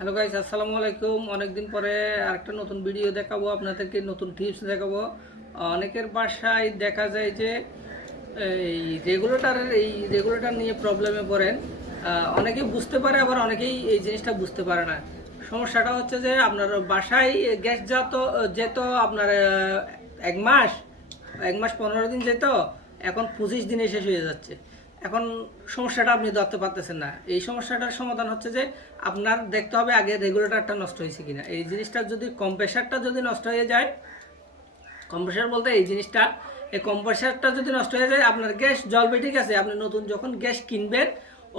Hello guys আসসালামু আলাইকুম অনেকদিন পরে আরেকটা নতুন ভিডিও দেখাবো, আপনাদেরকে নতুন টিপস দেখাবো। অনেকের বাসায় দেখা যায় যে, এই রেগুলেটারের এই রেগুলেটর নিয়ে প্রবলেমে পড়েন। অনেকেই বুঝতে পারে, আবার অনেকেই এই জিনিসটা বুঝতে পারে না। সমস্যাটা হচ্ছে যে, আপনার বাসায় গ্যাস যত, যেত আপনার এক মাস এক মাস পনেরো দিন যেত, এখন পঁচিশ দিনে শেষ হয়ে যাচ্ছে। এখন সমস্যাটা আপনি ধরতে পারতেছেন না। এই সমস্যাটার সমাধান হচ্ছে যে আপনার দেখতে হবে আগে রেগুলেটরটা নষ্ট হয়েছে কিনা। এই জিনিসটা যদি কম্প্রেসারটা যদি নষ্ট হয়ে যায় কম্প্রেসার বলতে এই জিনিসটা, এই কম্প্রেসারটা যদি নষ্ট হয়ে যায়, আপনার গ্যাস জ্বলবে ঠিক আছে আপনি নতুন যখন গ্যাস কিনবেন,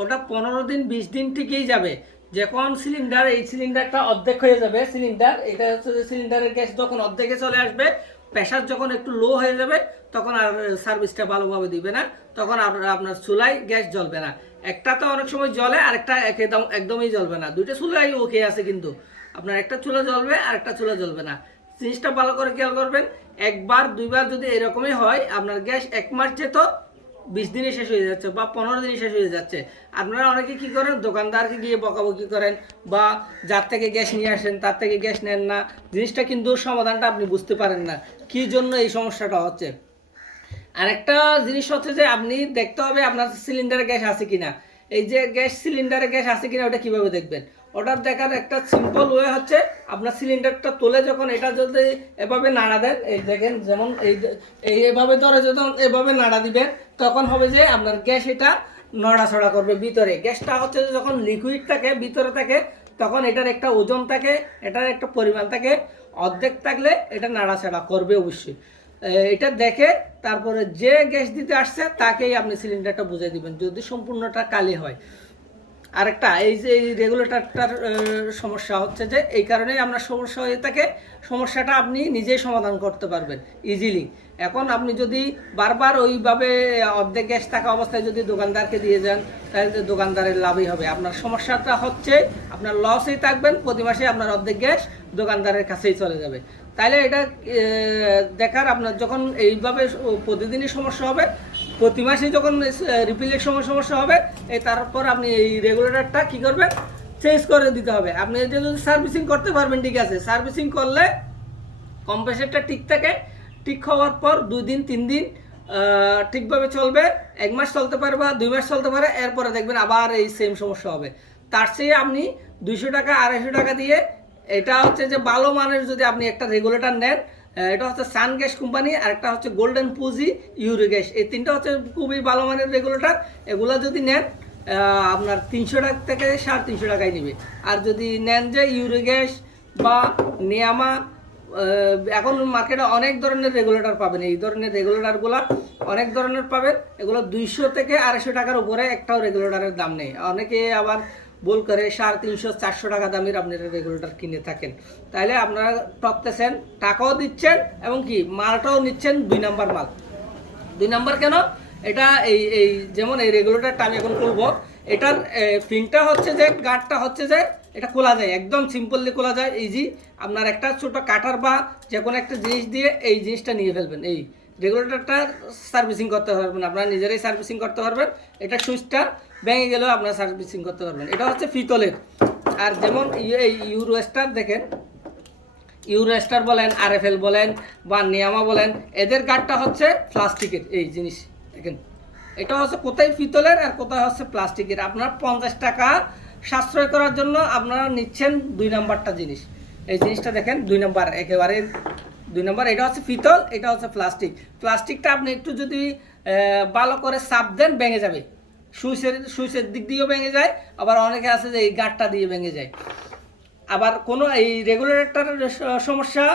ওটা পনেরো দিন, বিশ দিন ঠিকই যাবে। যখন সিলিন্ডার এই সিলিন্ডারটা অর্ধেক হয়ে যাবে সিলিন্ডার এটা হচ্ছে যে সিলিন্ডারের গ্যাস যখন অর্ধেকে চলে আসবে প্রেশার যখন একটু লো হয়ে যাবে, তখন আর সার্ভিসটা ভালোভাবে দিবে না, তখন আপনার চুলায় গ্যাস জ্বলবে না। একটা তো অনেক সময় জ্বলে আর একটা একদম একদমই জ্বলবে না। দুইটা চুলাই ওকে আছে কিন্তু। আপনার একটা চুলা জ্বলবে আর একটা চুলা জ্বলবে না। জিনিসটা ভালো করে খেয়াল করবেন, একবার, দুইবার যদি এরকমই হয়, আপনার গ্যাস এক মাস যেত বিশ দিনে শেষ হয়ে যাচ্ছে বা পনেরো দিনে শেষ হয়ে যাচ্ছে। আপনারা অনেকে কি করেন? দোকানদারকে গিয়ে বকাবকি করেন বা যার থেকে গ্যাস নিয়ে আসেন, তার থেকে গ্যাস নেন না। জিনিসটা কিন্তু সমাধানটা আপনি বুঝতে পারেন না। কি জন্য এই সমস্যাটা হচ্ছে? আরেকটা জিনিস হচ্ছে যে আপনি দেখতে হবে আপনার সিলিন্ডারে গ্যাস আছে কিনা। এই যে গ্যাস সিলিন্ডারে গ্যাস আছে কিনা ওটা কীভাবে দেখবেন? ওটার দেখার একটা সিম্পল ওয়ে হচ্ছে, আপনার সিলিন্ডারটা তোলে যখন, এটা যদি এভাবে নাড়া দেন, এই দেখেন, যেমন এই এই এভাবে ধরে যখন এভাবে নাড়া দিবেন, তখন হবে যে আপনার গ্যাস এটা নড়াচড়া করবে ভিতরে। গ্যাসটা হচ্ছে যখন লিকুইড থাকে, ভিতরে থাকে, তখন এটার একটা ওজন থাকে, এটার একটা পরিমাণ থাকে, অর্ধেক থাকলে এটা নাড়াচাড়া করবে অবশ্যই। এটা দেখে তারপরে যে গ্যাস দিতে আসছে, তাকেই আপনি সিলিন্ডারটা বুঝিয়ে দিবেন, যদি সম্পূর্ণটা কালি হয়। আরেকটা, এই যে এই রেগুলেটরটার সমস্যা হচ্ছে যে, এই কারণেই আপনার সমস্যা হয়ে থাকে, সমস্যাটা আপনি নিজেই সমাধান করতে পারবেন ইজিলি এখন আপনি যদি বারবার ওইভাবে অর্ধেক গ্যাস থাকা অবস্থায় যদি দোকানদারকে দিয়ে যান, তাহলে দোকানদারের লাভই হবে। আপনার সমস্যাটা হচ্ছে, আপনার লসেই থাকবেন, প্রতি মাসে আপনার অর্ধেক গ্যাস দোকানদারের কাছেই চলে যাবে। তাইলে এটা দেখার আপনার যখন এইভাবে প্রতিদিনই সমস্যা হবে, প্রতি মাসে যখন রিপিলের সময় সমস্যা হবে এই তারপর আপনি এই রেগুলেটরটা কি করবেন? চেঞ্জ করে দিতে হবে। আপনি এটা যদি সার্ভিসিং করতে পারবেন, ঠিক আছে। সার্ভিসিং করলে কম্প্রেসারটা ঠিক থাকে, ঠিক হওয়ার পর দুই দিন, তিন দিন ঠিকভাবে চলবে, এক মাস চলতে পারে বা দুই মাস চলতে পারে, এরপরে দেখবেন আবার এই সেম সমস্যা হবে। তার চেয়ে আপনি দুইশো টাকা, আড়াইশো টাকা দিয়ে এটা হচ্ছে যে ভালো মানের যদি আপনি একটা রেগুলেটর নেন এটা হচ্ছে সান গ্যাস কোম্পানি আর একটা হচ্ছে গোল্ডেন পুজি ইউরি গ্যাস এই তিনটা হচ্ছে খুবই ভালো মানের রেগুলেটর এগুলো যদি নেন আপনার তিনশো টাকা থেকে সাড়ে তিনশো টাকায় নেবে। আর যদি নেন যে ইউরি গ্যাস বা নিয়ামা এখন মার্কেটে অনেক ধরনের রেগুলেটর পাবেন। এই ধরনের রেগুলেটরগুলো অনেক ধরনের পাবেন। এগুলো দুইশো থেকে আড়াইশো টাকার উপরে একটাও রেগুলেটরের দাম নেই। অনেকে আবার বল করে সাড়ে তিনশো, চারশো টাকা দামের আপনারা রেগুলেটর কিনে থাকেন। তাহলে আপনারা টপতেছেন টাকাও দিচ্ছেন এবং কি, মালটাও নিচ্ছেন দুই নাম্বার মাল। দুই নাম্বার কেন? এটা এই এই যেমন এই রেগুলেটরটা আমি এখন খুলবো, এটার ফিনটা হচ্ছে যে গার্ডটা হচ্ছে যে, এটা খোলা যায়, একদম সিম্পলি খোলা যায় ইজি আপনার একটা ছোট কাটার বা যে কোনো একটা জিনিস দিয়ে এই জিনিসটা নিয়ে ফেলবেন, এই রেগুলেটরটা সার্ভিসিং করতে পারবেন, আপনারা নিজেরাই সার্ভিসিং করতে পারবেন। এটা সুইচটা ভেঙে গেলেও আপনারা সার্ভিসিং করতে পারবেন। এটা হচ্ছে ফিতলের আর যেমন এই ইউরো স্টার দেখেন ইউরোস্টার বলেন, আরএফএল বলেন, বা নিয়ামা বলেন, এদের গার্ডটা হচ্ছে প্লাস্টিকের, এই জিনিস, দেখেন। এটা হচ্ছে কোথায় পিতলের আর কোথায় হচ্ছে প্লাস্টিকের। আপনার পঞ্চাশ টাকা সাশ্রয় করার জন্য আপনারা নিচ্ছেন দুই নাম্বারটা জিনিস। এই জিনিসটা দেখেন, দুই নাম্বার একেবারে দুই নম্বর, এটা হচ্ছে পিতল এটা হচ্ছে প্লাস্টিক। প্লাস্টিকটা আপনি একটু যদি ভালো করে সাপ দেন, ভেঙে যাবে। সুইচের সুইচের দিক দিয়েও ভেঙে যায়, আবার অনেকে আছে যে এই গার্ডটা দিয়ে ভেঙে যায়। আবার কোনো এই রেগুলেটরের সমস্যা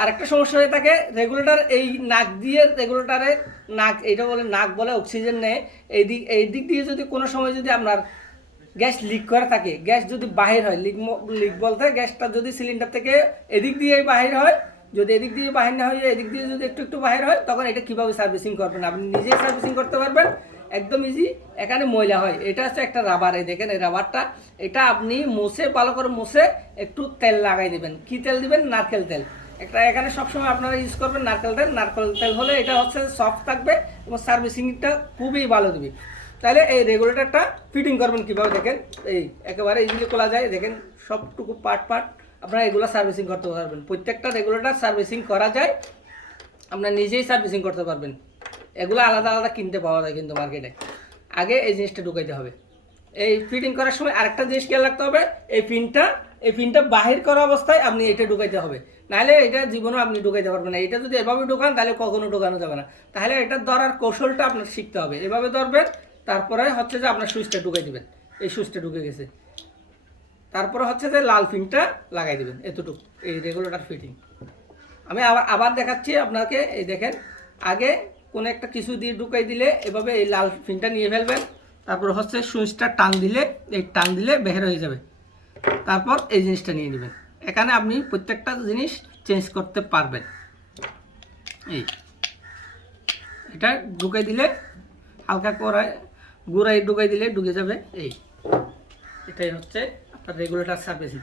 আরেকটা সমস্যা হয়ে থাকে, রেগুলেটর এই নাক দিয়ে, রেগুলেটরে নাক, এইটা বলে নাক বলে অক্সিজেন নেয়। এই দিক এই দিক দিয়ে যদি কোনো সময় যদি আপনার গ্যাস লিক করে থাকে, গ্যাস যদি বাহির হয়, লিক লিক বলতে গ্যাসটা যদি সিলিন্ডার থেকে এদিক দিয়ে বাহির হয় যদি এদিক দিয়ে বাহির না হয়ে এদিক দিয়ে যদি একটু একটু বাহির হয়, তখন এটা কীভাবে সার্ভিসিং করবেন? আপনি নিজেই সার্ভিসিং করতে পারবেন। একদম ইজি এখানে ময়লা হয়। এটা হচ্ছে একটা রাবার এই দেখেন এই রাবারটা এটা আপনি মুছে, ভালো করে মুছে একটু তেল লাগাই দেবেন। কি তেল দিবেন? নারকেল তেল। একটা এখানে সবসময় আপনারা ইউজ করবেন নারকেল তেল। নারকেল তেল হলে এটা হচ্ছে সফট থাকবে এবং সার্ভিসিংটা খুবই ভালো দেবে। তাহলে এই রেগুলেটরটা ফিটিং করবেন কীভাবে? দেখেন, এই একেবারে ইজিলি খোলা যায়। দেখেন, সবটুকু পার্ট পার্ট আপনারা এগুলো সার্ভিসিং করতে পারবেন। প্রত্যেকটা রেগুলেটর সার্ভিসিং করা যায়, আপনার নিজেই সার্ভিসিং করতে পারবেন। এগুলো আলাদা আলাদা কিনতে পাওয়া যায় কিন্তু মার্কেটে আগে এই জিনিসটা ঢুকাইতে হবে। এই ফিটিং করার সময় আরেকটা জিনিস খেয়াল রাখতে হবে, এই পিনটা এই পিনটা বাহির করা অবস্থায় আপনি এটা ঢুকাইতে হবে। নাহলে এটা জীবনেও আপনি ঢুকাইতে পারবেন না। এটা যদি এভাবে ঢুকান, তাহলে কখনো ঢুকানো যাবে না। তাহলে এটা ধরার কৌশলটা আপনার শিখতে হবে। এভাবে ধরবেন, তারপরে হচ্ছে যে আপনার সুইচটা ঢুকাই দেবেন। এই সুইচটা ঢুকে গেছে। তারপরে হচ্ছে যে লাল পিনটা লাগাই দেবেন, এতটুকু। এই রেগুলেটর ফিটিং। আমি আবার আবার দেখাচ্ছি আপনাকে, এই দেখেন, আগে কোনো একটা কিছু দিয়ে ঢুকাই দিলে এভাবে এই লাল পিনটা নিয়ে ফেলবেন। তারপর হচ্ছে সুইচটা টান দিলে, এই টান দিলে বের হয়ে যাবে। তারপর এই জিনিসটা নিয়ে নেবেন। এখানে আপনি প্রত্যেকটা জিনিস চেঞ্জ করতে পারবেন। এই, এটা ঢুকাই দিলে, হালকা করায় গুঁড়াই ঢুকাই দিলে ঢুকে যাবে। এই, এটাই হচ্ছে রেগুলেটর সার্ভিসিং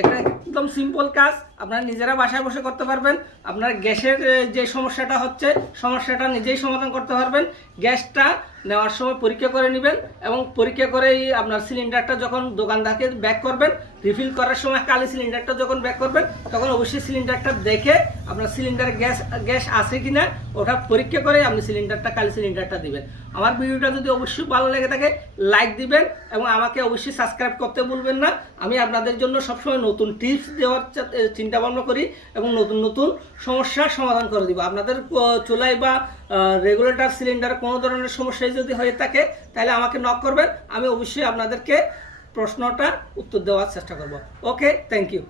এটা একদম সিম্পল কাজ, আপনারা নিজেরা বাসায় বসে করতে পারবেন। আপনার গ্যাসের যে সমস্যাটা হচ্ছে, সমস্যাটা নিজেই সমাধান করতে পারবেন। গ্যাসটা নেওয়ার সময় পরীক্ষা করে নেবেন এবং পরীক্ষা করেই আপনার সিলিন্ডারটা যখন দোকানদারকে ব্যাক করবেন রিফিল করার সময় কালি সিলিন্ডারটা যখন ব্যাক করবেন, তখন অবশ্যই সিলিন্ডারটা দেখে আপনার সিলিন্ডার গ্যাস গ্যাস আছে কি না ওটা পরীক্ষা করে আপনি সিলিন্ডারটা, কালি সিলিন্ডারটা দিবেন। আমার ভিডিওটা যদি অবশ্যই ভালো লেগে থাকে লাইক দিবেন এবং আমাকে অবশ্যই সাবস্ক্রাইব করতে ভুলবেন না। আমি আপনাদের জন্য সবসময় নতুন টিপস দেওয়ার চিন্তা ভাবনা করি এবং নতুন নতুন সমস্যার সমাধান করে দিব। আপনাদের চুলায় বা রেগুলেটর সিলিন্ডার কোনো ধরনের সমস্যায় যদি হয়ে থাকে, তাহলে আমাকে নক করবেন। আমি অবশ্যই আপনাদেরকে প্রশ্নটা উত্তর দেওয়ার চেষ্টা করব। Okay thank you